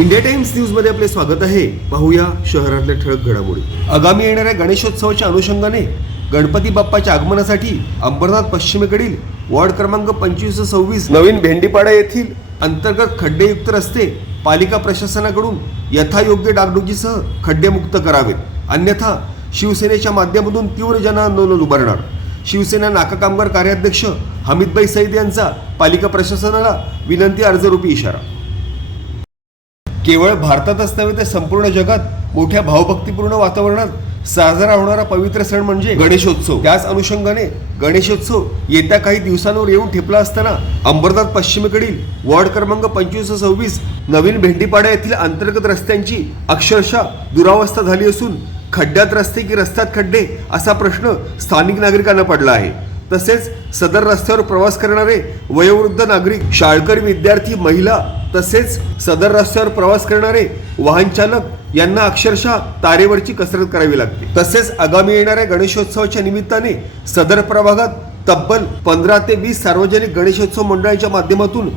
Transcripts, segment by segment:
India times न्यूजमध्ये आपले स्वागत आहे. पाहूया शहरातल्या ठळक घडामोडी. आगामी येणाऱ्या गणेशोत्सवाच्या अनुषंगाने गणपती बाप्पाच्या आगमनासाठी अंबरनाथ पश्चिमेकडील वॉर्ड क्रमांक पंचवीस सव्वीस नवीन भेंडीपाडा येथील अंतर्गत खड्डेयुक्त रस्ते पालिका प्रशासनाकडून यथायोग्य डागडुजीसह खड्डेमुक्त करावेत. अन्यथा शिवसेनेच्या माध्यमातून तीव्र जनआंदोलन उभारणार. शिवसेना नाका कामगार कार्याध्यक्ष हमीदबाई सईद यांचा पालिका प्रशासनाला विनंती अर्जरूपी इशारा. केवळ भारतातच नव्हे तर संपूर्ण जगात मोठ्या भावभक्तीपूर्ण वातावरणात साजरा होणारा पवित्र सण म्हणजे गणेशोत्सव. त्याच अनुषंगाने गणेशोत्सव येत्या काही दिवसांवर येऊन ठेपला असताना अंबरनाथ पश्चिमेकडील वॉर्ड क्रमांक पंचवीस सव्वीस नवीन भेंडीपाडा येथील अंतर्गत रस्त्यांची अक्षरशः दुरावस्था झाली असून खड्ड्यात रस्ते की रस्त्यात खड्डे असा प्रश्न स्थानिक नागरिकांना पडला आहे. तसेच सदर रस्त्यावर प्रवास करणारे वयोवृद्ध नागरिक शाळकरी विद्यार्थी महिला तसेच सदर रस्त्यावर प्रवास करणारे वाहन चालक यांना अक्षरशः तारेवरची कसरत करावी लागते. तसेच आगामी येणाऱ्या गणेशोत्सवाच्या निमित्ताने सदर प्रभागात तब्बल पंधरा ते वीस सार्वजनिक गणेशोत्सव मंडळाच्या माध्यमातून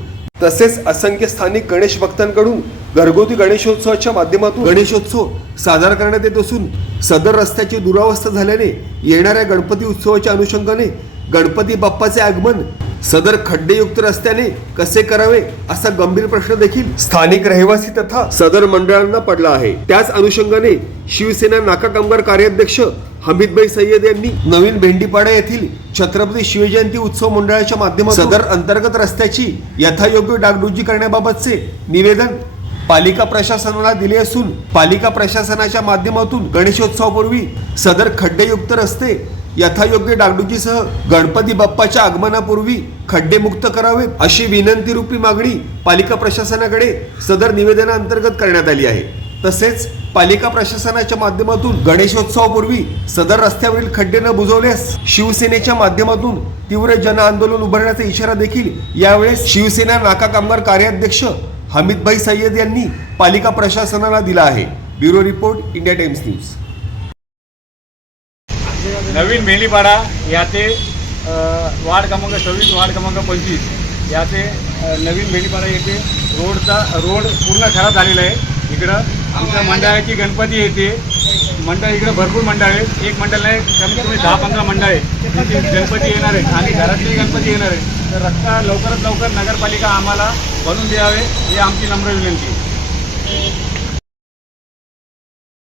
तसेच असंख्य स्थानिक गणेश भक्तांकडून घरगुती गणेशोत्सवाच्या माध्यमातून गणेशोत्सव साजरा करण्यात येत असून सदर रस्त्याची दुरावस्था झाल्याने येणाऱ्या गणपती उत्सवाच्या अनुषंगाने गणपती बाप्पाचे आगमन सदर खड्डेयुक्त रस्त्याने कसे करावे असा गंभीर प्रश्न देखील स्थानिक रहिवासी तथा सदर मंडळांना पडला आहे. त्याच अनुषंगाने शिवसेना नाका कामगार कार्याध्यक्ष हमीदभाई सय्यद यांनी नवीन भेंडीपाडा येथील छत्रपती शिवजयंती उत्सव मंडळाच्या माध्यमातून सदर अंतर्गत रस्त्याची यथायोग्य डागडुजी करण्याबाबतचे निवेदन पालिका प्रशासनाला दिले असून पालिका प्रशासनाच्या माध्यमातून गणेशोत्सवापूर्वी सदर खड्डेयुक्त रस्ते यथायोग्य डागडुजीसह गणपती बाप्पाच्या आगमनापूर्वी खड्डेमुक्त करावे अशी विनंती रूपी मागणी पालिका प्रशासनाकडे सदर निवेदनाअंतर्गत करण्यात आली आहे. तसेच पालिका प्रशासनाच्या माध्यमातून गणेशोत्सवापूर्वी सदर रस्त्यावरील खड्डे न बुजवल्यास शिवसेनेच्या माध्यमातून तीव्र जनआंदोलन उभारण्याचा इशारा देखील यावेळेस शिवसेना नाका कामगार कार्याध्यक्ष हमीदभाई सय्यद यांनी पालिका प्रशासनाला दिला आहे. Bureau report India Times news. नवीन मेंढीपाडा याचे अ, वार्ड क्रमांक सव्वीस वार्ड क्रमांक पंचवीस. याचे नवीन मेंढीपाडा येथे रोडचा रोड पूर्ण खराब झालेला आहे. इकडं आमच्या मंडळाची गणपती येते. मंडळ इकडं भरपूर मंडळ आहे. एक मंडळ नाही कमीत कमी दहा पंधरा मंडळ आहे. गणपती येणार आहे. आणि घरातले गणपती येणार आहे. तर रस्ता लवकरात लवकर नगरपालिका आम्हाला बनवून द्यावे ही आमची नम्र विनंती.